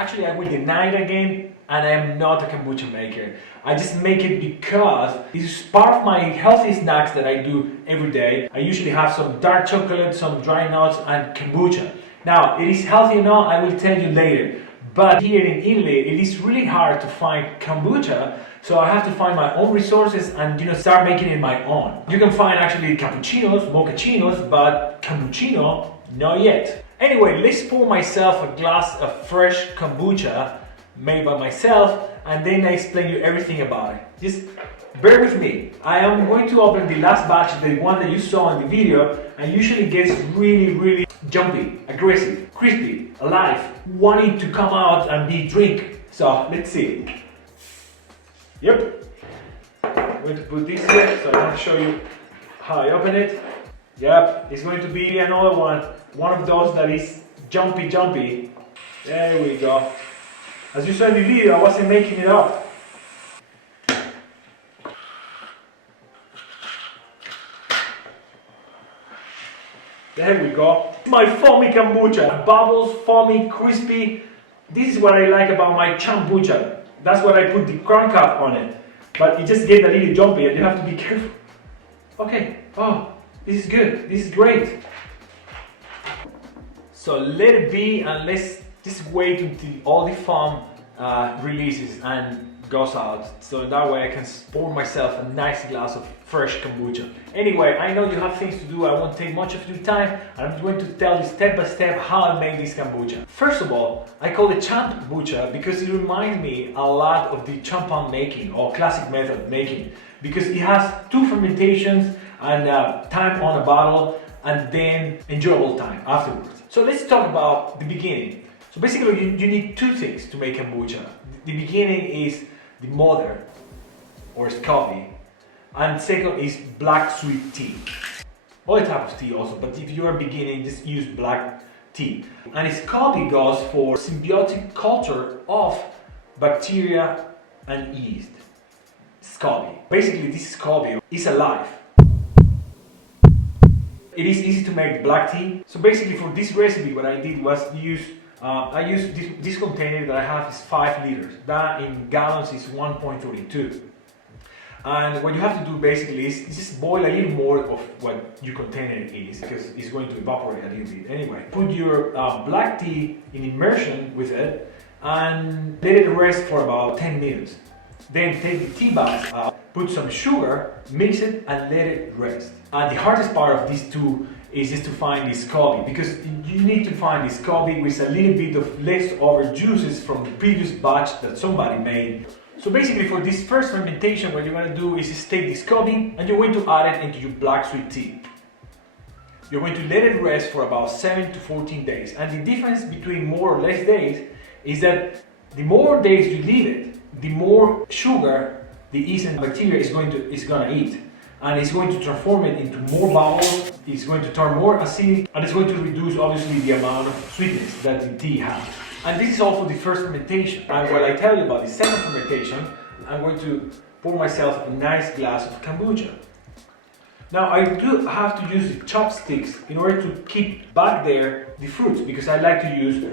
Actually, I will deny it again, and I am not a kombucha maker. I just make it because it's part of my healthy snacks that I do every day. I usually have some dark chocolate, some dry nuts, and kombucha. Now, it is healthy or not, I will tell you later. But here in Italy, it is really hard to find kombucha, so I have to find my own resources and start making it my own. You can find actually cappuccinos, mochachinos, but kombuchino, not yet. Anyway, let's pour myself a glass of fresh kombucha made by myself, and then I explain you everything about it. Just bear with me. I am going to open the last batch, the one that you saw in the video, and usually gets really jumpy, aggressive, crispy, alive, wanting to come out and be drink. So let's see. Yep. I'm going to put this here so I want to show you how I open it. Yep, it's going to be another one of those that is jumpy. There we go. As you saw in the video, I wasn't making it up. There we go. My foamy kombucha. Bubbles, foamy, crispy. This is what I like about my ChampBucha. That's what I put the crown cap on it. But it just gets a little jumpy and you have to be careful. Okay, oh, this is good. This is great. So let it be, and let's just wait until all the foam releases and goes out. So that way I can pour myself a nice glass of fresh kombucha. Anyway, I know you have things to do. I won't take much of your time, and I'm going to tell you step by step how I make this kombucha. First of all, I call it ChampBucha because it reminds me a lot of the champagne making or classic method of making, because it has 2 fermentations and time on a bottle and then enjoyable time afterwards. So let's talk about the beginning. So basically you need 2 things to make kombucha. The beginning is the mother, or coffee, and second is black sweet tea. Other type of tea also, but if you are beginning, just use black tea. And its coffee goes for symbiotic culture of bacteria and yeast. SCOBY. Basically this SCOBY is alive. It is easy to make black tea. So basically for this recipe what I did was use I used this container that I have is 5 liters. That in gallons is 1.32. And what you have to do basically is just boil a little more of what your container is, because it's going to evaporate a little bit anyway. Put your black tea in immersion with it and let it rest for about 10 minutes. Then take the tea bags out, put some sugar, mix it and let it rest. And the hardest part of these 2 is just to find this SCOBY, because you need to find this SCOBY with a little bit of leftover juices from the previous batch that somebody made. So basically for this first fermentation, what you're going to do is just take this SCOBY and you're going to add it into your black sweet tea. You're going to let it rest for about 7 to 14 days. And the difference between more or less days is that the more days you leave it, the more sugar the yeast and bacteria is going to eat. And it's going to transform it into more bubbles, it's going to turn more acidic, and it's going to reduce obviously the amount of sweetness that the tea has. And this is also the first fermentation. And when I tell you about the second fermentation, I'm going to pour myself a nice glass of kombucha. Now I do have to use the chopsticks in order to keep back there the fruits, because I like to use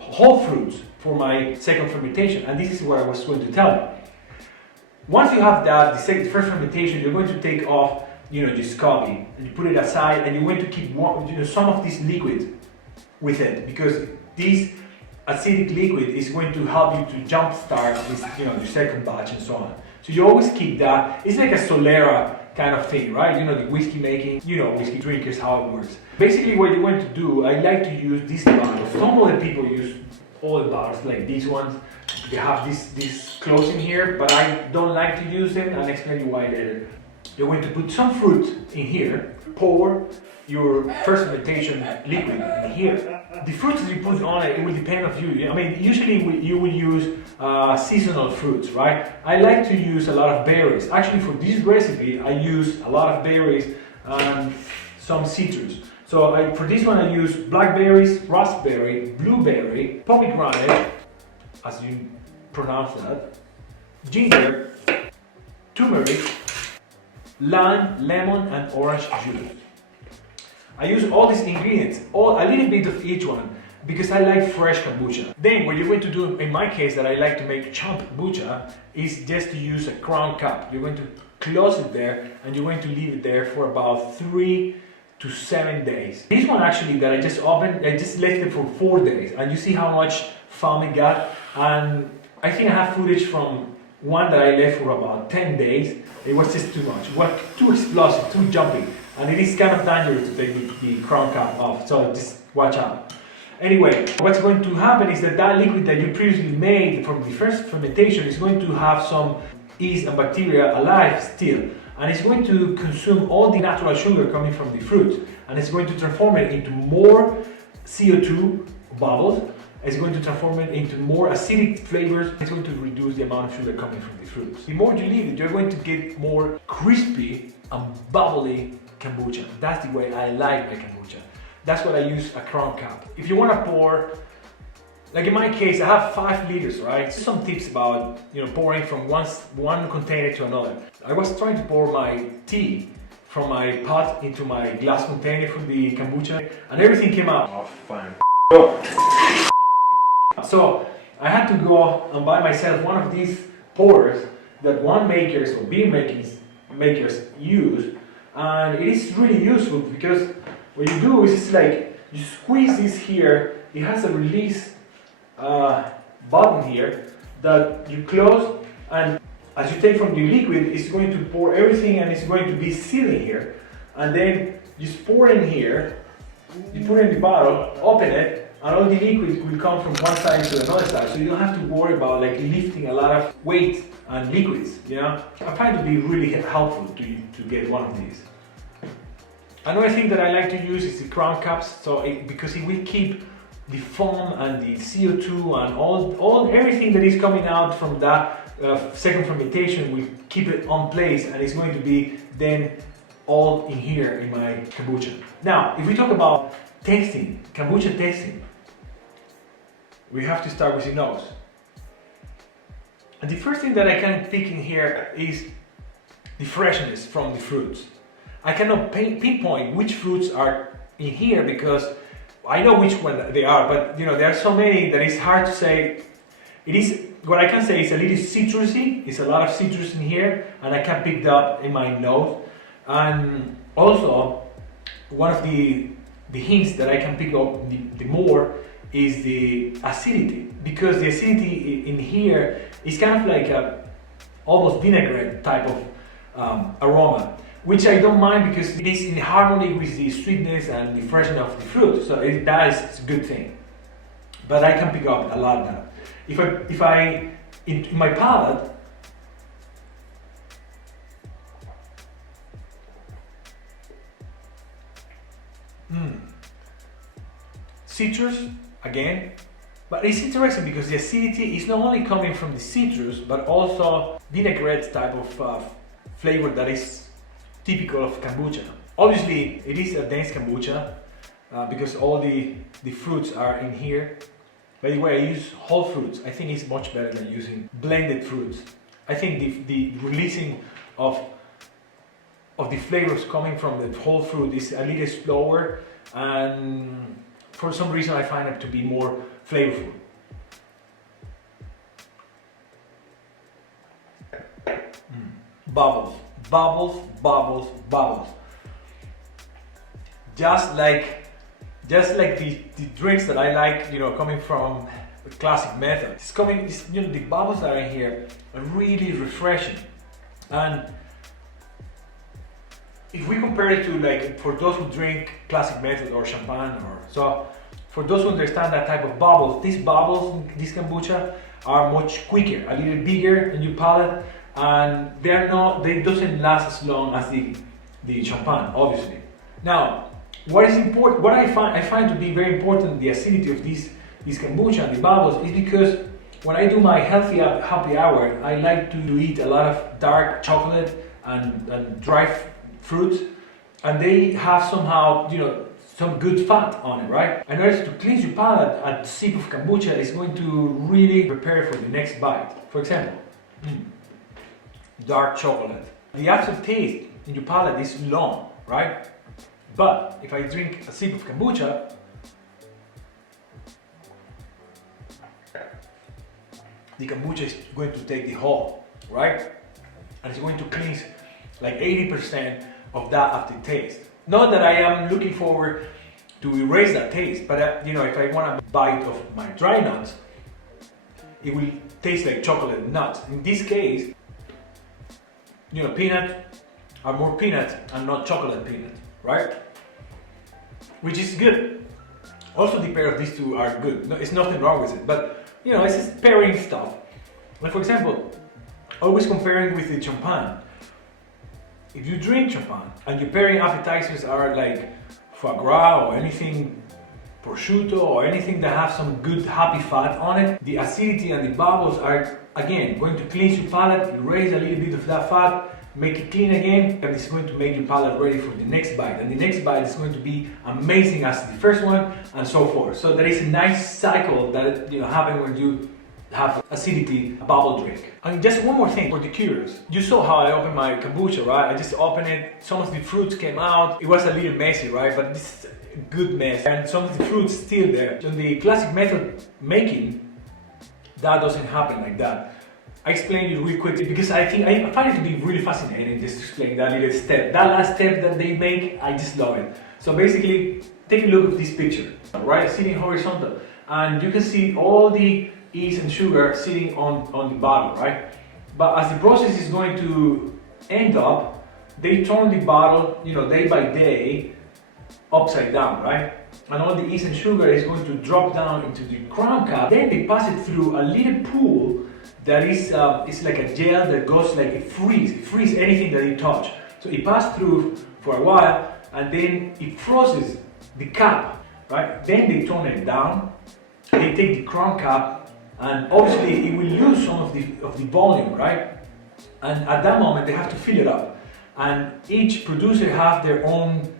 whole fruits for my second fermentation, and this is what I was going to tell you. Once you have that, the first fermentation, you're going to take off, your SCOBY, and you put it aside, and you're going to keep some of this liquid with it, because this acidic liquid is going to help you to jumpstart this, your second batch and so on. So you always keep that. It's like a Solera kind of thing, right? You know, the whiskey making, you know, whiskey drinkers, how it works. Basically what you're going to do, I like to use these bottles. Some other people use all the bottles like these ones. They have this closing here, but I don't like to use them. I'll explain you why later. You're going to put some fruit in here, pour your first fermentation liquid in here. The fruits that you put on it, it will depend on you. I mean, usually you will use seasonal fruits, right? I like to use a lot of berries. Actually, for this recipe, I use a lot of berries and some citrus. So for this one, I use blackberries, raspberry, blueberry, pomegranate, as you pronounce that, ginger, turmeric, lime, lemon, and orange juice. I use all these ingredients, a little bit of each one, because I like fresh kombucha. Then what you're going to do, in my case that I like to make ChampBucha, is just to use a crown cup. You're going to close it there and you're going to leave it there for about 3 to 7 days. This one actually that I just opened, I just left it for 4 days, and you see how much foam it got. And I think I have footage from one that I left for about 10 days. It was just too much. It was too explosive, too jumpy. And it is kind of dangerous to take the crown cap off, so just watch out. Anyway, what's going to happen is that liquid that you previously made from the first fermentation is going to have some yeast and bacteria alive still. And it's going to consume all the natural sugar coming from the fruit. And it's going to transform it into more CO2 bubbles. It's going to transform it into more acidic flavors. It's going to reduce the amount of sugar coming from the fruits. The more you leave it, you're going to get more crispy and bubbly kombucha. That's the way I like my kombucha. That's what I use a crown cup. If you want to pour, like in my case, I have 5 liters, right? Some tips about, you know, pouring from one container to another. I was trying to pour my tea from my pot into my glass container for the kombucha, and everything came out. Oh, fine. So I had to go and buy myself one of these pourers that winemakers or beer makers use. And it is really useful because what you do is it's like you squeeze this here. It has a release button here that you close, and as you take from the liquid, it's going to pour everything and it's going to be sealing here. And then you just pour in here, you put it in the bottle, open it, and all the liquid will come from one side to another side. So you don't have to worry about like lifting a lot of weight and liquids, you know? I find it to be really helpful to get one of these. Another thing that I like to use is the crown cups, because it will keep the foam and the CO2 and everything that is coming out from that second fermentation will keep it on place, and it's going to be then all in here in my kombucha. Now, if we talk about tasting, kombucha tasting, we have to start with the nose. And the first thing that I can pick in here is the freshness from the fruits. I cannot pinpoint which fruits are in here because I know which one they are, but you know, there are so many that it's hard to say. It is, what I can say is a little citrusy, it's a lot of citrus in here, and I can pick that up in my nose. And also, one of the hints that I can pick up the more is the acidity, because the acidity in here is kind of like a almost vinaigrette type of aroma, which I don't mind because it is in harmony with the sweetness and the freshness of the fruit. So that is a good thing. But I can pick up a lot of that. If I in my palate, citrus again, but it's interesting because the acidity is not only coming from the citrus, but also vinaigrette type of flavor that is typical of kombucha. Obviously, it is a dense kombucha because all the fruits are in here. By the way, I use whole fruits. I think it's much better than using blended fruits. I think the releasing of the flavors coming from the whole fruit is a little slower, and for some reason I find it to be more flavorful. Bubbles, bubbles, bubbles, bubbles. Just like the drinks that I like, you know, coming from the classic method. You know, the bubbles that are in here are really refreshing. And if we compare it to, like, for those who drink classic method or champagne, or so, for those who understand that type of bubbles, these bubbles, this kombucha, are much quicker, a little bigger in your palate, and they doesn't last as long as the champagne, obviously. Now, what is important, what I find to be very important, the acidity of this kombucha and the bubbles, is because when I do my healthy happy hour, I like to eat a lot of dark chocolate and dry fruits, and they have somehow, some good fat on it, right? In order to cleanse your palate, a sip of kombucha is going to really prepare for the next bite. For example, dark chocolate. The aftertaste in your palate is long, right? But if I drink a sip of kombucha, the kombucha is going to take the whole, right? And it's going to cleanse like 80% of that aftertaste. Not that I am looking forward to erase that taste, but if I want a bite of my dry nuts, it will taste like chocolate nuts. In this case, peanut are more peanut and not chocolate peanut, right? Which is good. Also, the pair of these two are good. No, it's nothing wrong with it, but it's just pairing stuff. Like, for example, always comparing with the champagne. If you drink champagne and your pairing appetizers are like foie gras or anything prosciutto or anything that have some good happy fat on it, the acidity and the bubbles are again going to cleanse your palate, erase a little bit of that fat, make it clean again, and it's going to make your palate ready for the next bite. And the next bite is going to be amazing as the first one, and so forth. So there is a nice cycle that happens when you have acidity bubble drink. And just one more thing for the curious. You saw how I opened my kombucha, right? I just opened it, some of the fruits came out. It was a little messy, right? But this is a good mess. And some of the fruits still there. In the classic method making, that doesn't happen like that. I explain it real quickly because I find it to be really fascinating just to explain that little step. That last step that they make, I just love it. So basically, take a look at this picture, right? Sitting horizontal. And you can see all the yeast and sugar sitting on the bottle, right? But as the process is going to end up, they turn the bottle, day by day, upside down, right? And all the yeast and sugar is going to drop down into the crown cap. Then they pass it through a little pool that is it's like a gel that goes like it freeze anything that it touch. So it passes through for a while, and then it freezes the cap, right? Then they turn it down. They take the crown cap, and obviously it will lose some of the volume, right? And at that moment they have to fill it up. And each producer have their own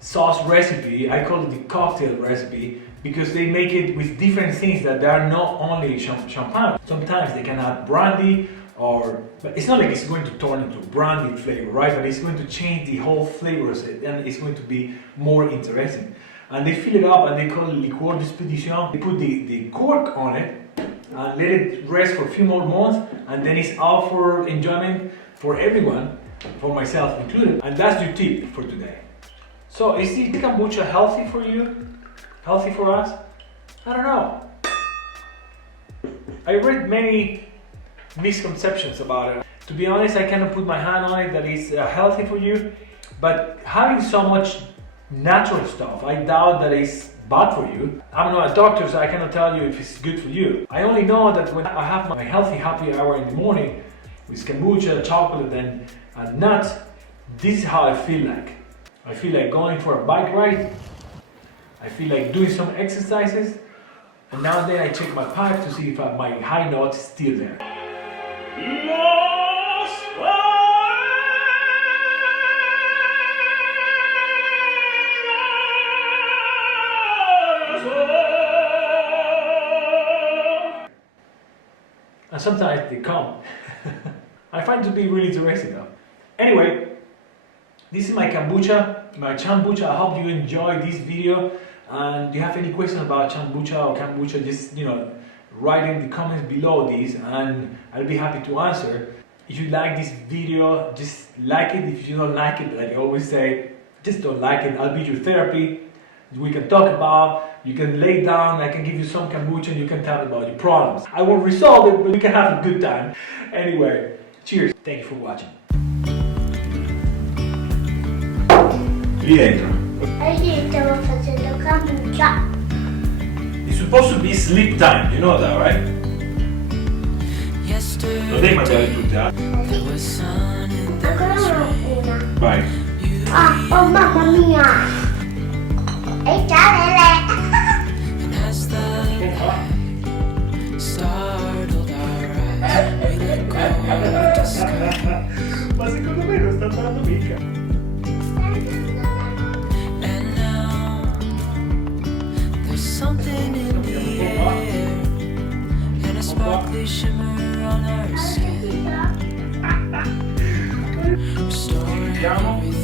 sauce recipe. I call it the cocktail recipe because they make it with different things that they are not only champagne. Sometimes they can add brandy, but it's not like it's going to turn into brandy flavor, right? But it's going to change the whole flavors, and it's going to be more interesting. And they fill it up and they call it liqueur d'expédition. They put the cork on it and let it rest for a few more months, and then it's out for enjoyment for everyone, for myself included. And that's your tip for today. So is the kombucha healthy for you? Healthy for us? I don't know. I read many misconceptions about it. To be honest, I cannot put my hand on it that it's healthy for you, but having so much natural stuff, I doubt that it's bad for you. I'm not a doctor, so I cannot tell you if it's good for you. I only know that when I have my healthy happy hour in the morning with kombucha, chocolate and nuts, this is how I feel like. I feel like going for a bike ride. I feel like doing some exercises. And now and then I check my pipe to see if my high note is still there. And sometimes they come. I find it to be really interesting though. Anyway, this is my kombucha, my ChampBucha. I hope you enjoyed this video. And if you have any questions about ChampBucha or kombucha, just write in the comments below this, and I'll be happy to answer. If you like this video, just like it. If you don't like it, like I always say, just don't like it. I'll be your therapy. We can talk about, you can lay down, I can give you some kombucha and you can tell me about your problems. I won't resolve it, but we can have a good time. Anyway, cheers. Thank you for watching. Lì dentro. E io stavo facendo Kombucha. It's supposed to be sleep time, you know that, right? Non devi mangiare tutte, eh? Sì. Ancora una. Vai. Ah, oh mamma mia! E ciao Lele! Ma secondo me non sta andando mica. Something in the air and a sparkly shimmer on our skin, restoring everything.